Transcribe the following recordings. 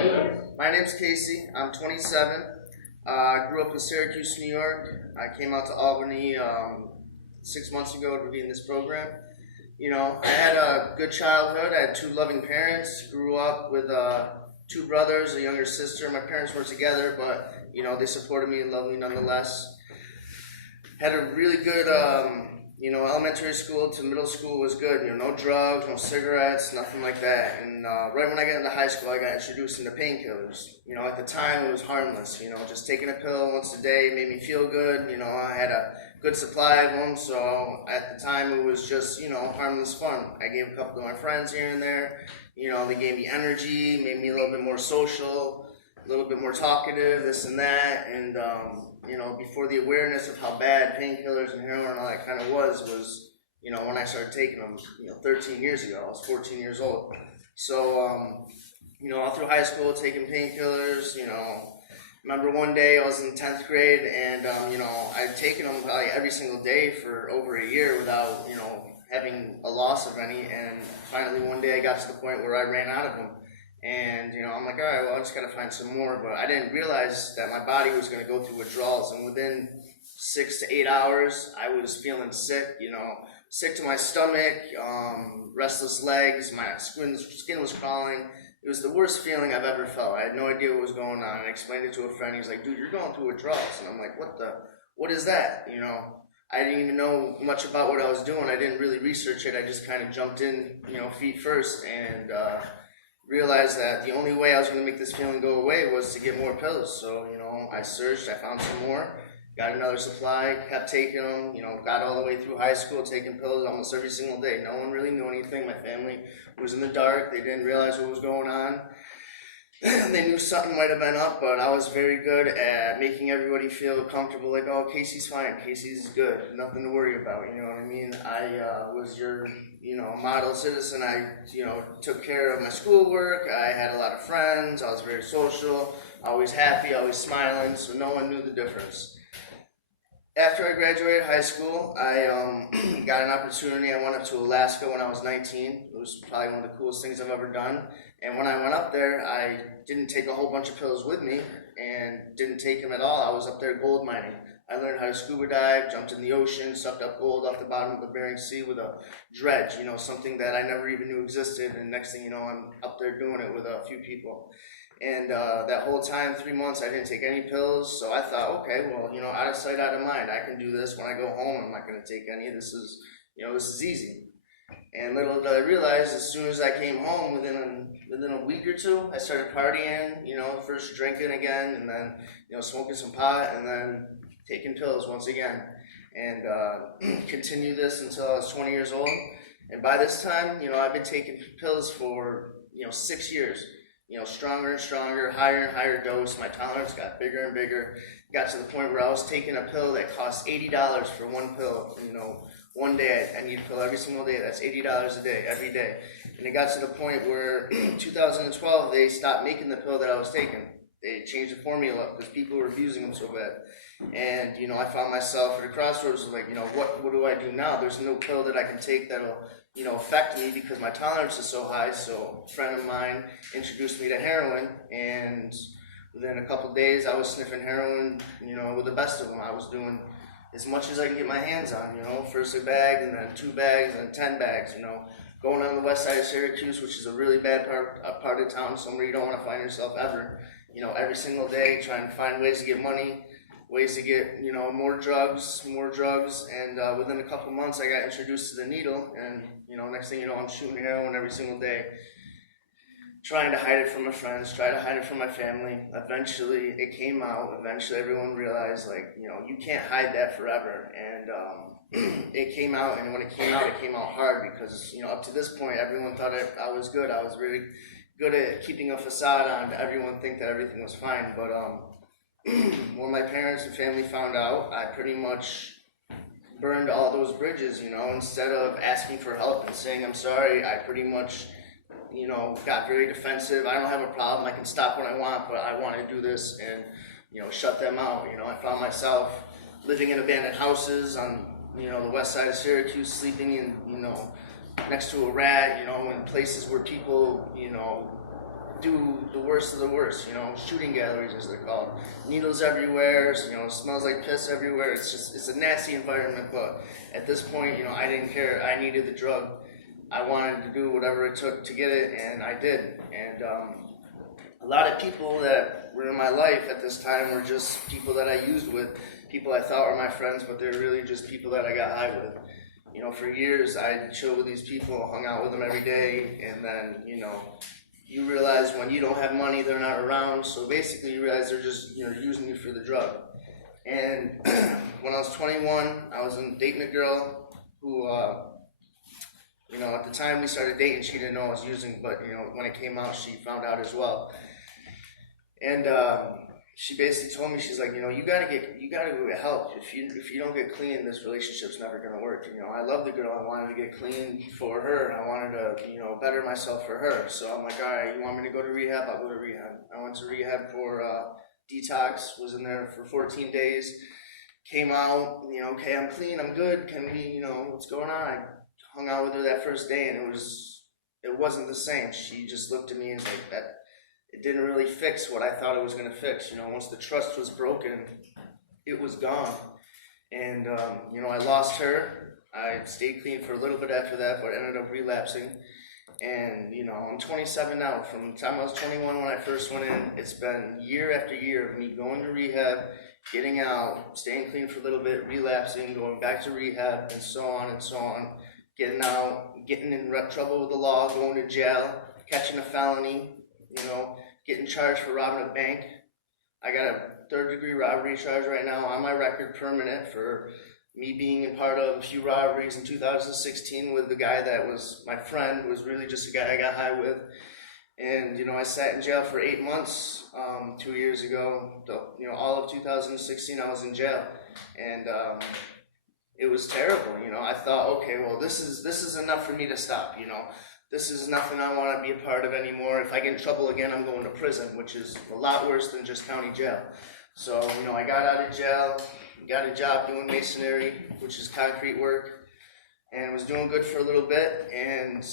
My name's Casey. I'm 27. I grew up in Syracuse, New York. I came out to Albany 6 months ago to be in this program. I had a good childhood. I had two loving parents. Grew up with two brothers, a younger sister. My parents were together, but they supported me and loved me nonetheless. Had a really good, elementary school to middle school was good. No drugs, no cigarettes, nothing like that. And right when I got into high school, I got introduced into painkillers. At the time it was harmless. Just taking a pill once a day made me feel good. I had a good supply of them, so at the time it was just, harmless fun. I gave a couple to my friends here and there. They gave me energy, made me a little bit more social, a little bit more talkative, this and that. And before the awareness of how bad painkillers and heroin and all that kind of was when I started taking them, 13 years ago. I was 14 years old. So, all through high school, taking painkillers, remember one day I was in 10th grade and, I'd taken them probably every single day for over a year without, having a loss of any. And finally one day I got to the point where I ran out of them. And, I'm like, all right, well, I just got to find some more. But I didn't realize that my body was going to go through withdrawals. And within 6 to 8 hours, I was feeling sick, sick to my stomach, restless legs, my skin was crawling. It was the worst feeling I've ever felt. I had no idea what was going on. I explained it to a friend. He was like, dude, you're going through withdrawals. And I'm like, what is that? I didn't even know much about what I was doing. I didn't really research it. I just kind of jumped in, feet first, and realized that the only way I was going to make this feeling go away was to get more pills. So, I searched, I found some more, got another supply, kept taking them, got all the way through high school taking pills almost every single day. No one really knew anything. My family was in the dark. They didn't realize what was going on. They knew something might have been up, but I was very good at making everybody feel comfortable, like, oh, Casey's fine, Casey's good, nothing to worry about, you know what I mean? I was your, model citizen. I, took care of my schoolwork. I had a lot of friends. I was very social, always happy, always smiling, so no one knew the difference. After I graduated high school, I got an opportunity. I went up to Alaska when I was 19. It was probably one of the coolest things I've ever done. And when I went up there, I didn't take a whole bunch of pills with me and didn't take them at all. I was up there gold mining. I learned how to scuba dive, jumped in the ocean, sucked up gold off the bottom of the Bering Sea with a dredge, something that I never even knew existed. And next thing you know, I'm up there doing it with a few people. And that whole time, 3 months, I didn't take any pills. So I thought, okay, well, out of sight, out of mind. I can do this. When I go home, I'm not going to take any. This is easy. And little did I realize, as soon as I came home, within a week or two, I started partying, first drinking again, and then, smoking some pot, and then taking pills once again. And continue this until I was 20 years old. And by this time, I've been taking pills for, 6 years. Stronger and stronger, higher and higher dose. My tolerance got bigger and bigger. Got to the point where I was taking a pill that cost $80 for one pill. One day I need a pill every single day. That's $80 a day, every day. And it got to the point where in 2012, they stopped making the pill that I was taking. They changed the formula because people were abusing them so bad. And, I found myself at a crossroads of like, what do I do now? There's no pill that I can take that'll, affect me because my tolerance is so high. So a friend of mine introduced me to heroin, and within a couple of days I was sniffing heroin, with the best of them. I was doing as much as I can get my hands on, first a bag and then 2 bags and 10 bags, going on the west side of Syracuse, which is a really bad part of town, somewhere you don't want to find yourself ever, every single day trying to find ways to get money, ways to get, more drugs, and within a couple months I got introduced to the needle, and, next thing you know, I'm shooting heroin every single day, trying to hide it from my friends, try to hide it from my family. Eventually it came out. Eventually everyone realized, like, you can't hide that forever. And it came out, and when it came out hard because, up to this point, everyone thought I was good. I was really good at keeping a facade on to everyone think that everything was fine. But when my parents and family found out, I pretty much burned all those bridges, instead of asking for help and saying I'm sorry. I pretty much got very defensive. I don't have a problem. I can stop when I want, but I want to do this and, shut them out. I found myself living in abandoned houses on, the west side of Syracuse, sleeping in, next to a rat, in places where people, do the worst of the worst, shooting galleries as they're called. Needles everywhere, smells like piss everywhere. It's a nasty environment, but at this point, I didn't care. I needed the drug. I wanted to do whatever it took to get it, and I did. And a lot of people that were in my life at this time were just people that I used with, people I thought were my friends, but they're really just people that I got high with. For years, I chilled with these people, hung out with them every day, and then, you realize when you don't have money, they're not around, so basically you realize they're just, using you for the drug. And when I was 21, I was dating a girl who, at the time we started dating, she didn't know I was using, but, when it came out, she found out as well. And she basically told me, she's like, you gotta go get help. If you don't get clean, this relationship's never gonna work. I love the girl. I wanted to get clean for her, and I wanted to, better myself for her. So I'm like, all right, you want me to go to rehab? I'll go to rehab. I went to rehab for detox. Was in there for 14 days. Came out, okay, I'm clean, I'm good. Can we, what's going on? I hung out with her that first day, and it wasn't the same. She just looked at me and was like, that. It didn't really fix what I thought it was going to fix. Once the trust was broken, it was gone. And, I lost her. I stayed clean for a little bit after that, but ended up relapsing. And, I'm 27 now. From the time I was 21 when I first went in, it's been year after year of me going to rehab, getting out, staying clean for a little bit, relapsing, going back to rehab, and so on and so on. Getting out, getting in trouble with the law, going to jail, catching a felony, getting charged for robbing a bank. I got a third-degree robbery charge right now on my record, permanent, for me being a part of a few robberies in 2016 with the guy that was my friend, was really just a guy I got high with. And, I sat in jail for 8 months 2 years ago. All of 2016 I was in jail. And it was terrible. I thought, okay, well, this is enough for me to stop, This is nothing I want to be a part of anymore. If I get in trouble again, I'm going to prison, which is a lot worse than just county jail. So, I got out of jail, got a job doing masonry, which is concrete work, and was doing good for a little bit. And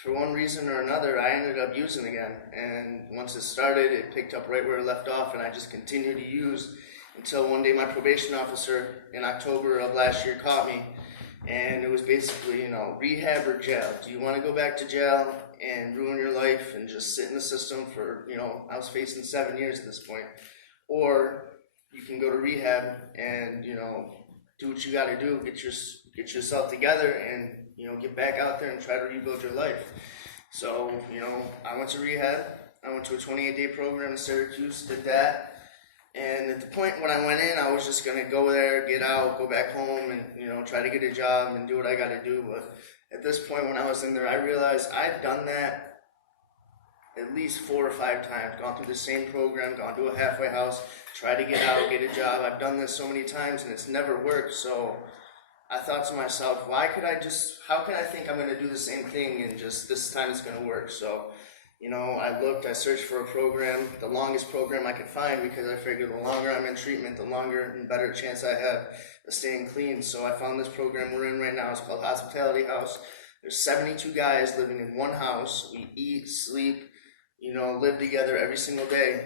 for one reason or another, I ended up using again. And once it started, it picked up right where it left off, and I just continued to use until one day my probation officer in October of last year caught me. And it was basically, rehab or jail. Do you want to go back to jail and ruin your life and just sit in the system for, I was facing 7 years at this point. Or you can go to rehab and, do what you got to do, get yourself together and, get back out there and try to rebuild your life. So, I went to rehab. I went to a 28-day program in Syracuse, did that. And at the point when I went in, I was just going to go there, get out, go back home, and, try to get a job and do what I got to do. But at this point when I was in there, I realized I'd done that at least 4 or 5 times, gone through the same program, gone to a halfway house, tried to get out, get a job. I've done this so many times, and it's never worked. So I thought to myself, how can I think I'm going to do the same thing and just this time it's going to work? So I searched for a program, the longest program I could find, because I figured the longer I'm in treatment, the longer and better chance I have of staying clean. So I found this program we're in right now. It's called Hospitality House. There's 72 guys living in one house. We eat, sleep, live together every single day.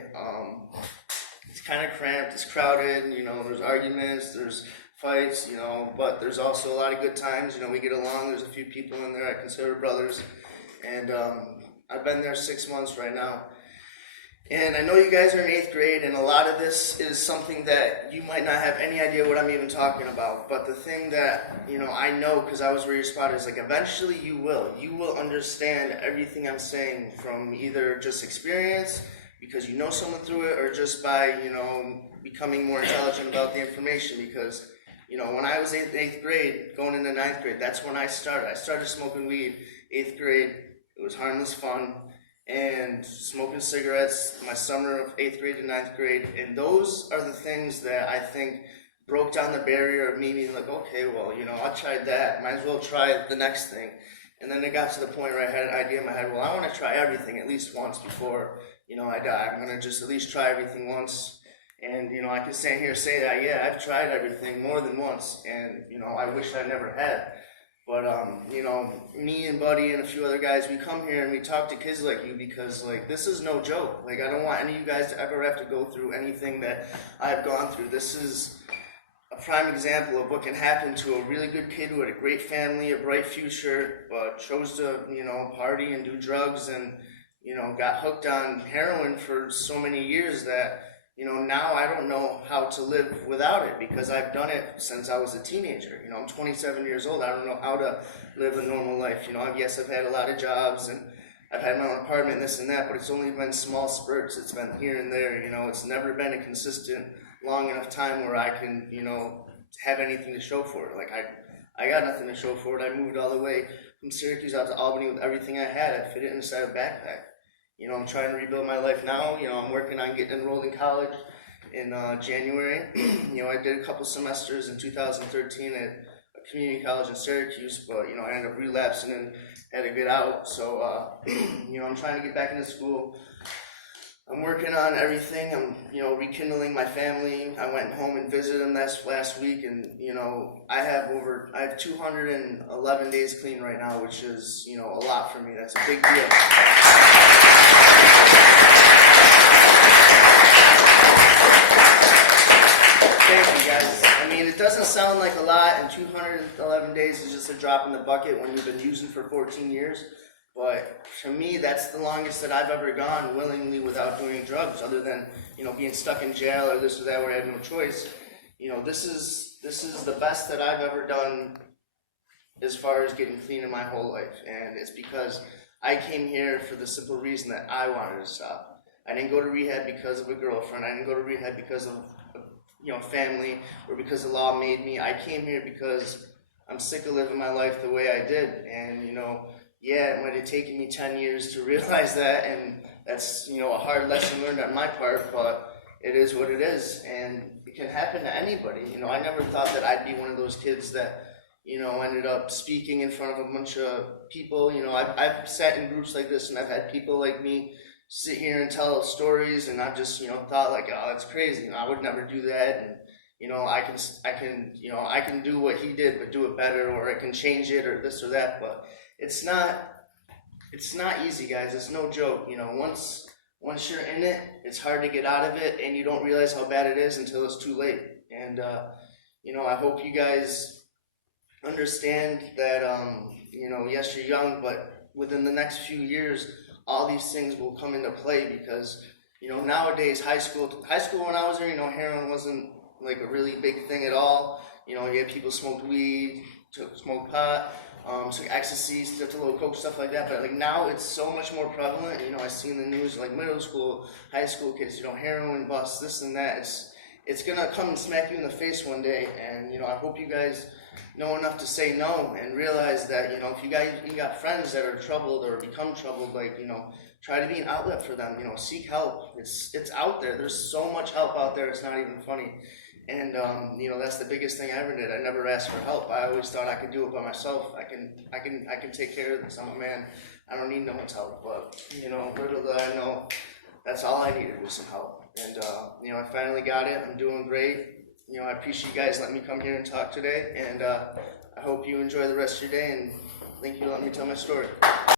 It's kind of cramped, it's crowded, there's arguments, there's fights, but there's also a lot of good times. We get along. There's a few people in there I consider brothers. And I've been there 6 months right now. And I know you guys are in 8th grade, and a lot of this is something that you might not have any idea what I'm even talking about. But the thing that, I know, because I was where your spot is, eventually you will understand everything I'm saying, from either just experience, because you know someone through it, or just by, becoming more intelligent about the information. Because, when I was in 8th grade, going into 9th grade, that's when I started. I started smoking weed, 8th grade. It was harmless fun, and smoking cigarettes my summer of 8th grade to 9th grade. And those are the things that I think broke down the barrier of me being like, okay, well, I tried that. Might as well try the next thing. And then it got to the point where I had an idea in my head, well, I want to try everything at least once before, I die. I'm going to just at least try everything once. And, I can stand here and say that, yeah, I've tried everything more than once. And, I wish I never had. But you know, me and Buddy and a few other guys, we come here and we talk to kids like you because like this is no joke. Like I don't want any of you guys to ever have to go through anything that I've gone through. This is a prime example of what can happen to a really good kid who had a great family, a bright future, but chose to, you know, party and do drugs and, you know, got hooked on heroin for so many years that, you know, now I don't know how to live without it because I've done it since I was a teenager. You know, I'm 27 years old. I don't know how to live a normal life. You know, yes, I've had a lot of jobs and I've had my own apartment, this and that, but it's only been small spurts. It's been here and there. You know, it's never been a consistent, long enough time where I can, you know, have anything to show for it. Like I got nothing to show for it. I moved all the way from Syracuse out to Albany with everything I had. I fit it inside a backpack. You know, I'm trying to rebuild my life now. You know, I'm working on getting enrolled in college in January. You know, I did a couple semesters in 2013 at a community college in Syracuse, but, you know, I ended up relapsing and had to get out. So, you know, I'm trying to get back into school. I'm working on everything. I'm, you know, rekindling my family. I went home and visited them last week, and, you know, I have 211 days clean right now, which is, you know, a lot for me. That's a big deal. Thank you, guys. I mean, it doesn't sound like a lot, and 211 days is just a drop in the bucket when you've been using for 14 years. But for me, that's the longest that I've ever gone willingly without doing drugs, other than, you know, being stuck in jail or this or that where I had no choice. You know, this is the best that I've ever done as far as getting clean in my whole life. And it's because I came here for the simple reason that I wanted to stop. I didn't go to rehab because of a girlfriend. I didn't go to rehab because of, you know, family or because the law made me. I came here because I'm sick of living my life the way I did. And, you know, yeah, it might have taken me 10 years to realize that, and that's, you know, a hard lesson learned on my part, but it is what it is, and it can happen to anybody. You know, I never thought that I'd be one of those kids that, you know, ended up speaking in front of a bunch of people. You know, I've sat in groups like this, and I've had people like me sit here and tell stories, and I've just, you know, thought like, oh, that's crazy. You know, I would never do that, and, you know, I can do what he did, but do it better, or I can change it, or this or that, but it's not easy, guys. It's no joke. You know, once you're in it, it's hard to get out of it, and you don't realize how bad it is until it's too late. And you know, I hope you guys understand that. You know, yes, you're young, but within the next few years, all these things will come into play because, you know, nowadays high school when I was there, you know, heroin wasn't like a really big thing at all. You know, you had people smoked weed, smoked pot. So ecstasy, stuff, a little coke, stuff like that. But like now, it's so much more prevalent. You know, I see in the news like middle school, high school kids, you know, heroin busts, this and that. It's gonna come and smack you in the face one day. And you know, I hope you guys know enough to say no and realize that, you know, if you got friends that are troubled or become troubled, like, you know, try to be an outlet for them. You know, seek help. It's out there. There's so much help out there. It's not even funny. And, you know, that's the biggest thing I ever did. I never asked for help. I always thought I could do it by myself. I can take care of this. I'm a man. I don't need no one's help. But, you know, little did I know, that's all I needed was some help. And, you know, I finally got it. I'm doing great. You know, I appreciate you guys letting me come here and talk today. And I hope you enjoy the rest of your day. And thank you for letting me tell my story.